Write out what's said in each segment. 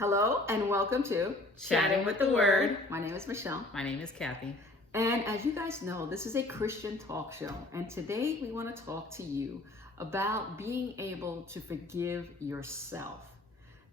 Hello and welcome to Chatting with the Word. My name is Michelle. My name is Kathy. And as you guys know, this is a Christian talk show. And today we want to talk to you about being able to forgive yourself.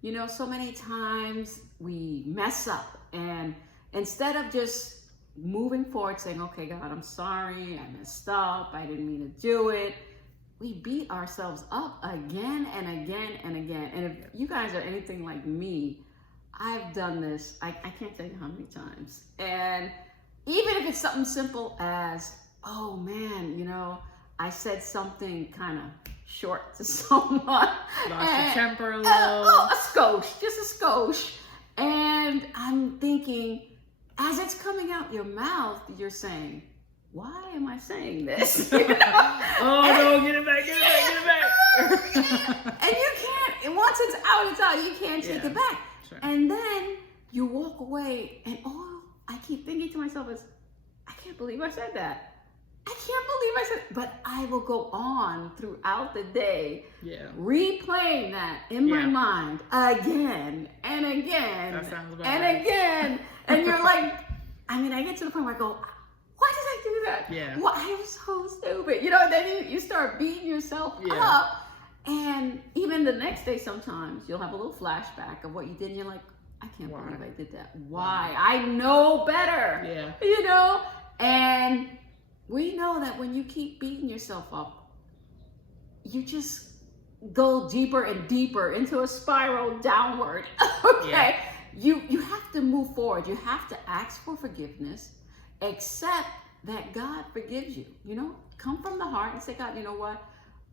You know, so many times we mess up, and instead of just moving forward saying, okay, God, I'm sorry, I messed up, I didn't mean to do it, we beat ourselves up again and again and again. And if you guys are anything like me, I've done this, I can't tell you how many times. And even if it's something simple as, oh man, you know, I said something kind of short to someone. Lost your temper a little. A skosh, just a skosh. And I'm thinking, as it's coming out your mouth, you're saying, why am I saying this? You know? No, get it back. And you can't, once it's out, you can't take it back. Sure. And then you walk away, and all I keep thinking to myself is, I can't believe I said that. I can't believe I said, but I will go on throughout the day, replaying that in my mind again and again That sounds about and right. again. And you're like, I mean, I get to the point where I go, why did I do that? Yeah. Why I'm so stupid. You know, and then you start beating yourself up. And even the next day, sometimes you'll have a little flashback of what you did, and you're like, I can't believe I did that. Why? I know better. Yeah. You know? And we know that when you keep beating yourself up, you just go deeper and deeper into a spiral downward. Okay? Yeah. You have to move forward. You have to ask for forgiveness, accept that God forgives you. You know? Come from the heart and say, God, you know what?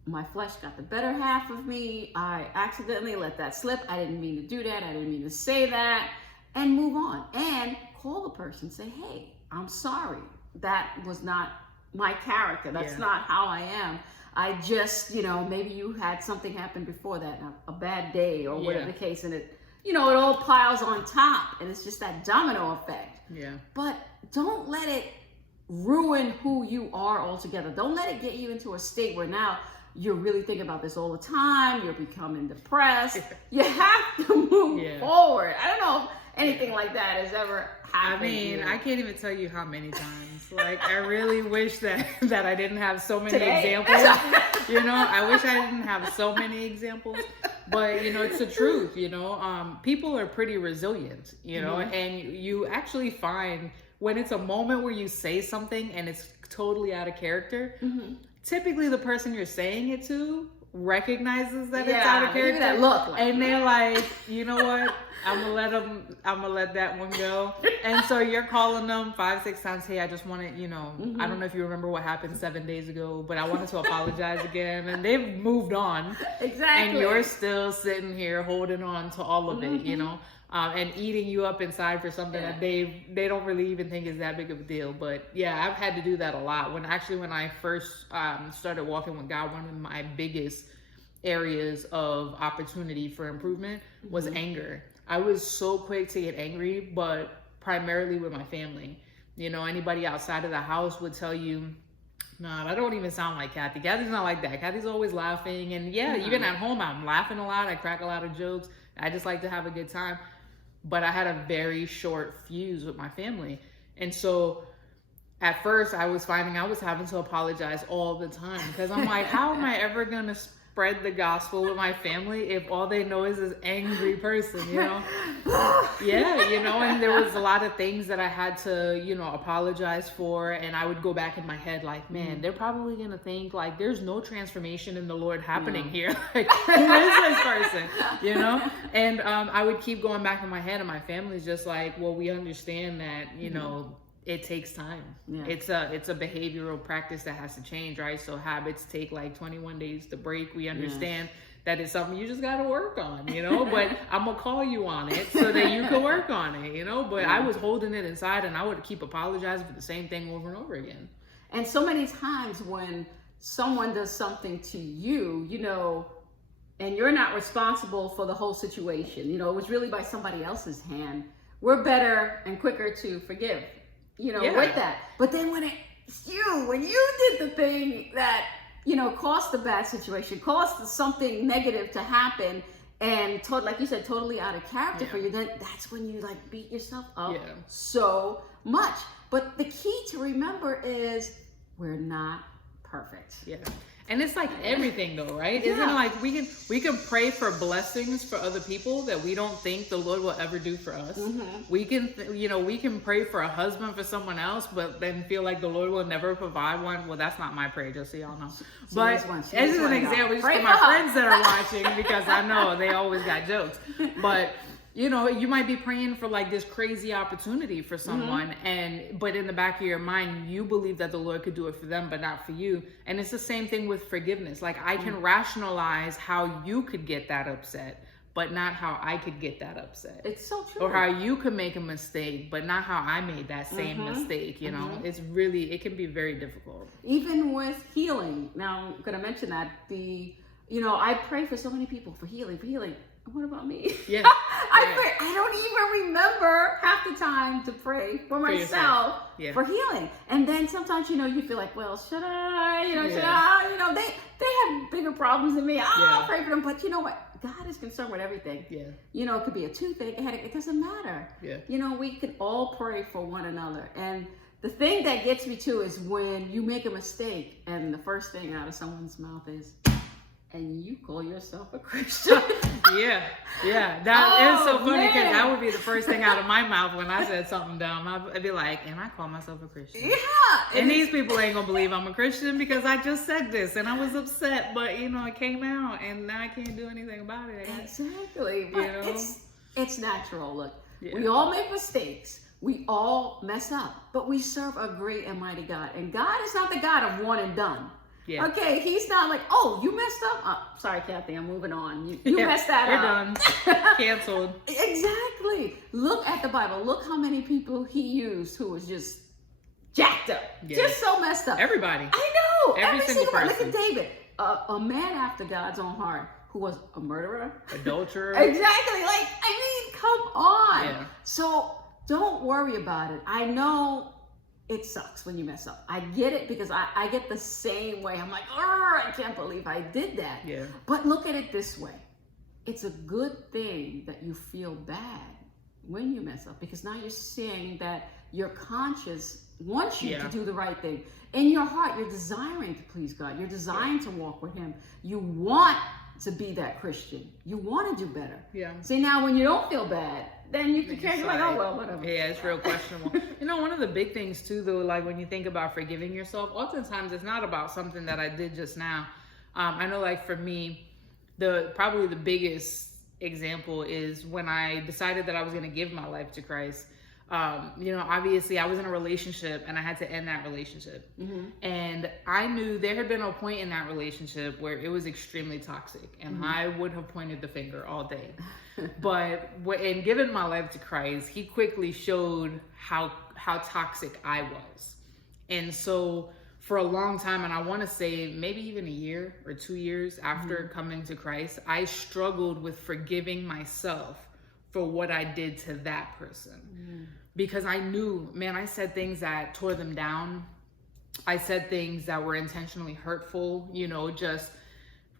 My flesh got the better half of me. I accidentally let that slip. I didn't mean to do that. I didn't mean to say that. And move on. And call the person. Say, hey, I'm sorry. That was not my character. That's not how I am. I just, you know, maybe you had something happen before that, a bad day or whatever the case. And it, you know, it all piles on top. And it's just that domino effect. Yeah. But don't let it ruin who you are altogether. Don't let it get you into a state where now you're really thinking about this all the time. You're becoming depressed. You have to move forward. I don't know if anything like that has ever happened. I mean, I can't even tell you how many times. Like, I really wish that I didn't have so many examples. You know, I wish I didn't have so many examples. But, you know, it's the truth, you know. People are pretty resilient, you know, and you actually find when it's a moment where you say something and it's totally out of character, typically the person you're saying it to recognizes that it's out of character. That look like, and they're like, you know what? I'm gonna let that one go. And so you're calling them 5-6 times. Hey, I just wanted, you know, I don't know if you remember what happened 7 days ago, but I wanted to apologize again. And they've moved on. Exactly. And you're still sitting here holding on to all of it, you know, and eating you up inside for something that they don't really even think is that big of a deal. But yeah, I've had to do that a lot. When I first started walking with God, one of my biggest areas of opportunity for improvement was anger. I was so quick to get angry, but primarily with my family. You know, anybody outside of the house would tell you, nah, that don't even sound like Kathy. Kathy's not like that. Kathy's always laughing. And even at home, I'm laughing a lot. I crack a lot of jokes. I just like to have a good time. But I had a very short fuse with my family. And so at first I was finding I was having to apologize all the time, because I'm like, how am I ever going to spread the gospel with my family if all they know is this angry person, you know? You know, and there was a lot of things that I had to, you know, apologize for. And I would go back in my head like, man, they're probably going to think like there's no transformation in the Lord happening here. Like, who is this person, you know? And I would keep going back in my head, and my family's just like, well, we understand that, you know, it takes time. It's a behavioral practice that has to change, right? So habits take like 21 days to break. We understand that it's something you just got to work on, you know, but I'm going to call you on it so that you can work on it, you know, but I was holding it inside, and I would keep apologizing for the same thing over and over again. And so many times when someone does something to you, you know, and you're not responsible for the whole situation, you know, it was really by somebody else's hand, we're better and quicker to forgive, you know, with that. But then when it's you, when you did the thing that, you know, caused the bad situation, caused something negative to happen, and like you said, totally out of character for you, then that's when you like beat yourself up Yeah. so much. But the key to remember is we're not perfect. Yeah. And it's like everything though, right? Yeah. Isn't it like we can pray for blessings for other people that we don't think the Lord will ever do for us. We can, we can pray for a husband for someone else, but then feel like the Lord will never provide one. Well, that's not my prayer, just so y'all know. But as an example, just for my friends that are watching, because I know they always got jokes. But you might be praying for like this crazy opportunity for someone, but in the back of your mind, you believe that the Lord could do it for them, but not for you. And it's the same thing with forgiveness. Like I can rationalize how you could get that upset, but not how I could get that upset. It's so true. Or how you could make a mistake, but not how I made that same mistake. It's really, it can be very difficult. Even with healing. Now, I'm going to mention that I pray for so many people for healing. What about me? Yeah. I don't even remember half the time to pray for myself for healing. And then sometimes, you feel like, well, should I? Should I? They have bigger problems than me. I'll pray for them. But you know what? God is concerned with everything. Yeah. It could be a toothache, a headache. It doesn't matter. Yeah. We can all pray for one another. And the thing that gets me too is when you make a mistake and the first thing out of someone's mouth is, and you call yourself a Christian. Yeah. That is so funny because that would be the first thing out of my mouth when I said something dumb. I'd be like, and I call myself a Christian. Yeah. And these people ain't gonna believe I'm a Christian because I just said this and I was upset, but it came out and now I can't do anything about it. Exactly. But it's natural. Look, Yeah. We all make mistakes. We all mess up, but we serve a great and mighty God. And God is not the God of one and done. Yeah. Okay, he's not like, oh, you messed up. Sorry, Kathy, I'm moving on. You messed that You're up. done. Canceled. Exactly. Look at the Bible. Look how many people he used who was just jacked up, just so messed up. Everybody. I know. Every single person. Look at David, a man after God's own heart, who was a murderer, adulterer. Exactly. Come on. Yeah. So don't worry about it. I know. It sucks when you mess up. I get it because I get the same way. I'm like, I can't believe I did that. Yeah. But look at it this way. It's a good thing that you feel bad when you mess up because now you're seeing that your conscience wants you to do the right thing. In your heart, you're desiring to please God. You're desiring to walk with Him. You want to be that Christian. You want to do better. Yeah. See, now when you don't feel bad, then you can change it like, oh, well, whatever. Yeah, it's real questionable. One of the big things too, though, like when you think about forgiving yourself, oftentimes it's not about something that I did just now. I know, like for me, probably the biggest example is when I decided that I was going to give my life to Christ. Obviously I was in a relationship and I had to end that relationship. And I knew there had been a point in that relationship where it was extremely toxic and I would have pointed the finger all day. But in giving my life to Christ, he quickly showed how toxic I was. And so for a long time, and I want to say maybe even a year or 2 years after coming to Christ, I struggled with forgiving myself for what I did to that person. Because I knew, man, I said things that tore them down. I said things that were intentionally hurtful, just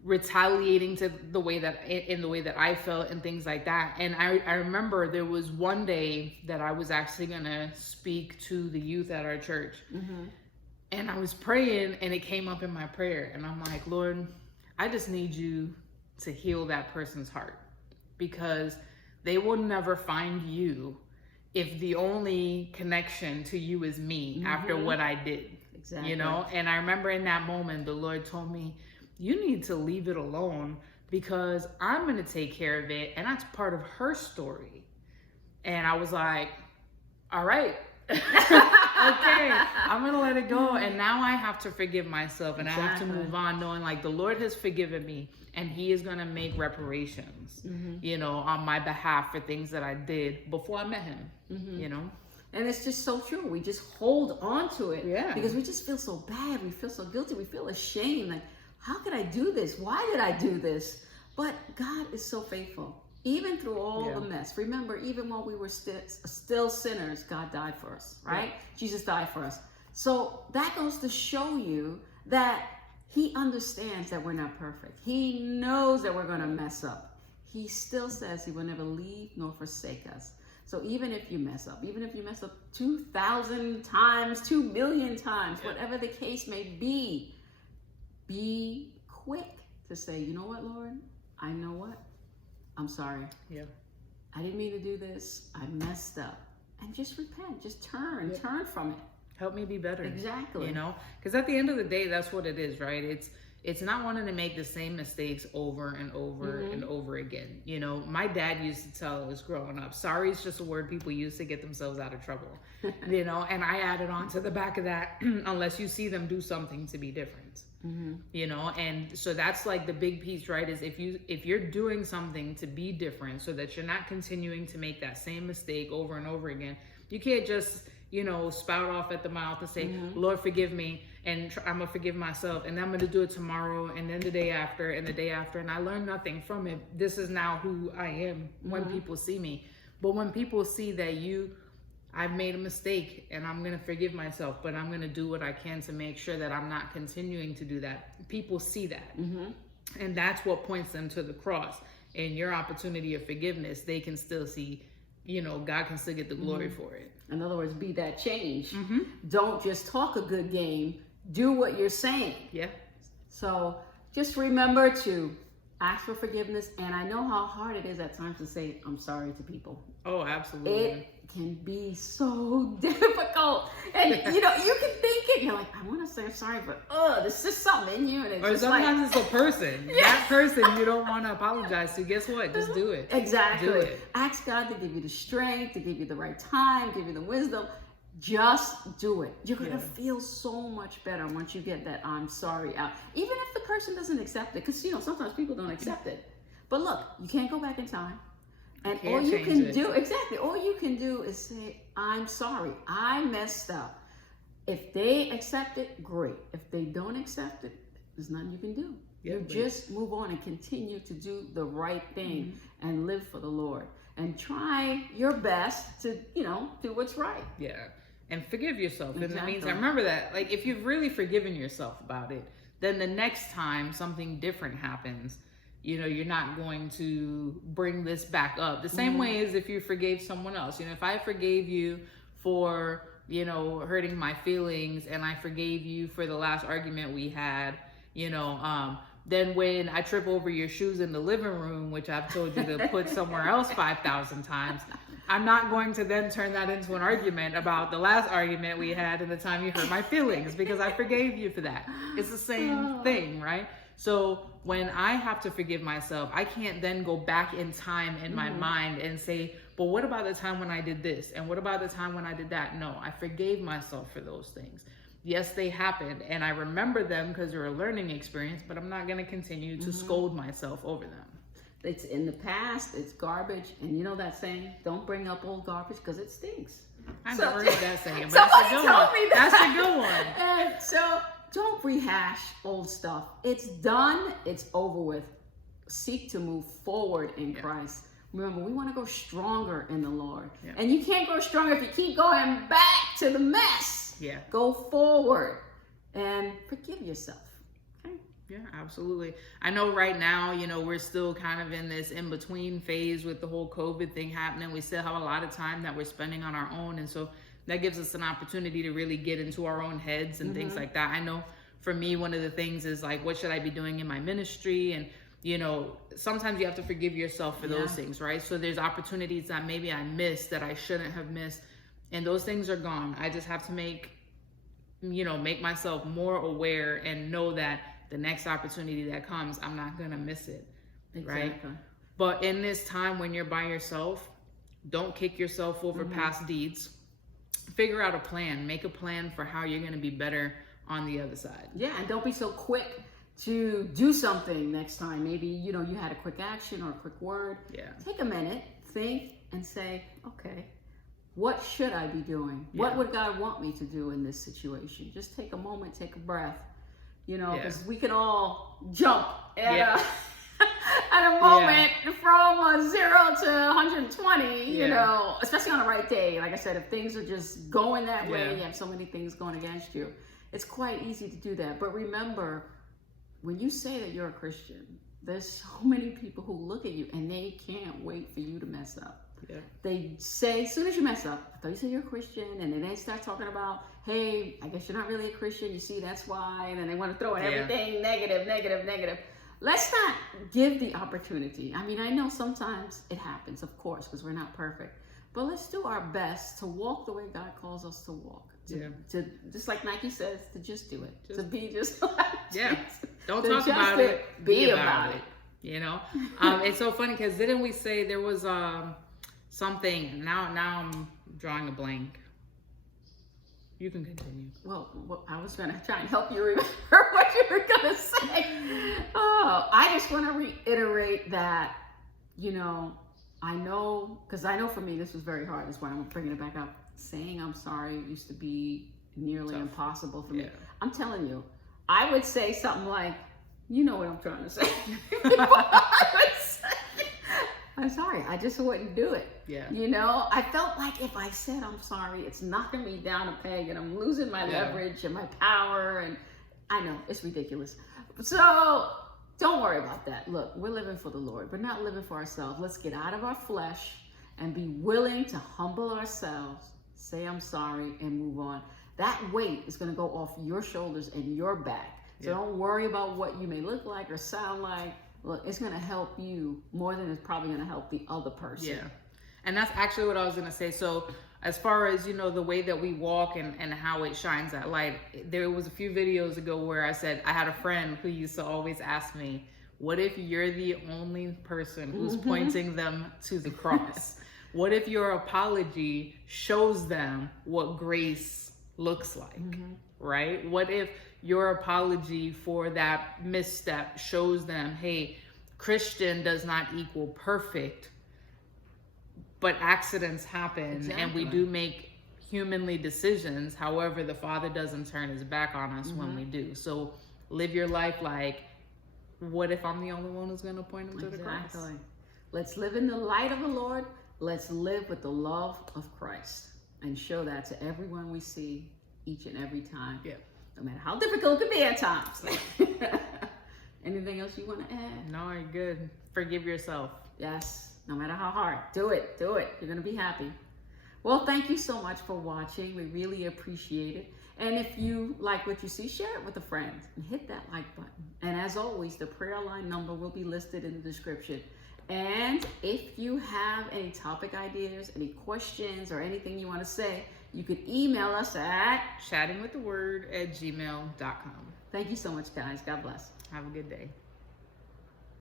retaliating to the way that I felt and things like that. And I remember there was one day that I was actually going to speak to the youth at our church. And I was praying and it came up in my prayer. And I'm like, Lord, I just need you to heal that person's heart because they will never find you if the only connection to you is me after what I did. Exactly. And I remember in that moment, the Lord told me, you need to leave it alone because I'm going to take care of it. And that's part of her story. And I was like, all right. Okay, I'm going to let it go. And now I have to forgive myself and I have to move on knowing like the Lord has forgiven me and he is going to make reparations, on my behalf for things that I did before I met him, And it's just so true. We just hold on to it because we just feel so bad. We feel so guilty. We feel ashamed. Like, how could I do this? Why did I do this? But God is so faithful. Even through all the mess. Remember, even while we were still sinners, God died for us, right? Jesus died for us. So that goes to show you that he understands that we're not perfect. He knows that we're going to mess up. he still says he will never leave nor forsake us. So even if you mess up, even if you mess up 2,000 times, 2 million times, whatever the case may be quick to say, you know what, Lord? I know what? I'm sorry. Yeah. I didn't mean to do this. I messed up. And just repent. Just turn from it. Help me be better. Exactly. You know, because at the end of the day, that's what it is, right? It's not wanting to make the same mistakes over and over and over again. You know, my dad used to tell us growing up, sorry is just a word people use to get themselves out of trouble. You know, and I added on to the back of that, unless you see them do something to be different. You know, and so that's like the big piece, right? Is if you're doing something to be different so that you're not continuing to make that same mistake over and over again, you can't just, you know, spout off at the mouth and say, Lord, forgive me, and I'm gonna forgive myself, and I'm gonna do it tomorrow, and then the day after, and the day after, and I learned nothing from it. This is now who I am when people see me. But when people see that I've made a mistake and I'm going to forgive myself, but I'm going to do what I can to make sure that I'm not continuing to do that. People see that. And that's what points them to the cross. And your opportunity of forgiveness, they can still see, you know, God can still get the glory for it. In other words, be that change. Don't just talk a good game. Do what you're saying. Yeah. So just remember to ask for forgiveness. And I know how hard it is at times to say, I'm sorry to people. Oh, absolutely. It can be so difficult. And, you know, you can think it. You're like, I want to say I'm sorry, but, there's just something in you. And it's or just sometimes it's a person. That person you don't want to apologize to. Guess what? Just do it. Exactly. Do it. Ask God to give you the strength, to give you the right time, give you the wisdom. Just do it. You're going to feel so much better once you get that I'm sorry out. Even if the person doesn't accept it. Because, you know, sometimes people don't accept it. But look, you can't go back in time. And all you can do, all you can do is say, I'm sorry, I messed up. If they accept it, great. If they don't accept it, there's nothing you can do. You just move on and continue to do the right thing and live for the Lord. And try your best to, you know, do what's right. Yeah. And forgive yourself. And it means, I remember that, like, if you've really forgiven yourself about it, then the next time something different happens, you know, you're not going to bring this back up. The same way as if you forgave someone else. You know, if I forgave you for, you know, hurting my feelings, and I forgave you for the last argument we had, you know, then when I trip over your shoes in the living room, which I've told you to put somewhere else 5,000 times, I'm not going to then turn that into an argument about the last argument we had and the time you hurt my feelings, because I forgave you for that. It's the same thing, right? So when I have to forgive myself, I can't then go back in time in my mind and say, but what about the time when I did this? And what about the time when I did that? No, I forgave myself for those things. Yes, they happened, and I remember them because they're a learning experience, but I'm not going to continue to scold myself over them. It's in the past, it's garbage. And you know that saying, don't bring up old garbage because it stinks. I never heard that saying, but somebody that's a good told one. me that. That's a good one. And so don't rehash old stuff. It's done. It's over with. Seek to move forward in Christ. Remember, we want to go stronger in the Lord. And you can't go stronger if you keep going back to the mess. Go forward and forgive yourself. Okay? Yeah, absolutely. I know right now, you know, we're still kind of in this in-between phase with the whole COVID thing happening. We still have a lot of time that we're spending on our own. And so that gives us an opportunity to really get into our own heads and things like that. I know for me, one of the things is like, what should I be doing in my ministry? And, you know, sometimes you have to forgive yourself for those things, right? So there's opportunities that maybe I missed that I shouldn't have missed. And those things are gone. I just have to make myself more aware and know that the next opportunity that comes, I'm not going to miss it, right? But in this time when you're by yourself, don't kick yourself over past deeds. Figure out a plan. Make a plan for how you're going to be better on the other side. Yeah, and don't be so quick to do something next time. Maybe, you know, you had a quick action or a quick word. Take a minute, think, and say, okay, what should I be doing? What would God want me to do in this situation? Just take a moment, take a breath, you know, because we can all jump at a moment from 0 to 120, you know, especially on the right day. Like I said, if things are just going that way, you have so many things going against you, it's quite easy to do that. But remember, when you say that you're a Christian, There's so many people who look at you and they can't wait for you to mess up. Yeah. They say, as soon as you mess up, I thought you said you're a Christian, and then they start talking about, hey, I guess you're not really a Christian, you see, that's why, and then they want to throw in everything negative, negative, negative. Let's not give the opportunity. I mean, I know sometimes it happens, of course, because we're not perfect, but let's do our best to walk the way God calls us to walk. To just like Nike says, to just do it. To be just like Don't talk about it, be about it. You know? It's so funny because didn't we say there was something, now I'm drawing a blank. You can continue. Well, I was going to try and help you remember what you were going to say. Oh, I just want to reiterate that, you know, I know for me this was very hard. That's why I'm bringing it back up. Saying I'm sorry used to be nearly impossible for me. I'm telling you, I would say something like, you know what I'm trying to say. I'm sorry, I just wouldn't do it. Yeah. You know, I felt like if I said I'm sorry, it's knocking me down a peg and I'm losing my leverage and my power, and I know, it's ridiculous. So don't worry about that. Look, we're living for the Lord. We're not living for ourselves. Let's get out of our flesh and be willing to humble ourselves, say I'm sorry, and move on. That weight is going to go off your shoulders and your back. So don't worry about what you may look like or sound like. Look, it's going to help you more than it's probably going to help the other person. Yeah. And that's actually what I was going to say. So as far as, you know, the way that we walk and how it shines that light, there was a few videos ago where I said, I had a friend who used to always ask me, what if you're the only person who's pointing them to the cross? What if your apology shows them what grace looks like, right? What if your apology for that misstep shows them, hey, Christian does not equal perfect, but accidents happen and we do make humanly decisions. However, the Father doesn't turn his back on us when we do. So live your life like, what if I'm the only one who's going to point them to the cross? Let's live in the light of the Lord. Let's live with the love of Christ and show that to everyone we see each and every time. Yeah. No matter how difficult it could be at times. Anything else you want to add? No, you're good. Forgive yourself. Yes. No matter how hard. Do it. Do it. You're going to be happy. Well, thank you so much for watching. We really appreciate it. And if you like what you see, share it with a friend and hit that like button. And as always, the prayer line number will be listed in the description. And if you have any topic ideas, any questions, or anything you want to say, you can email us at chattingwiththeword@gmail.com. Thank you so much, guys. God bless. Have a good day.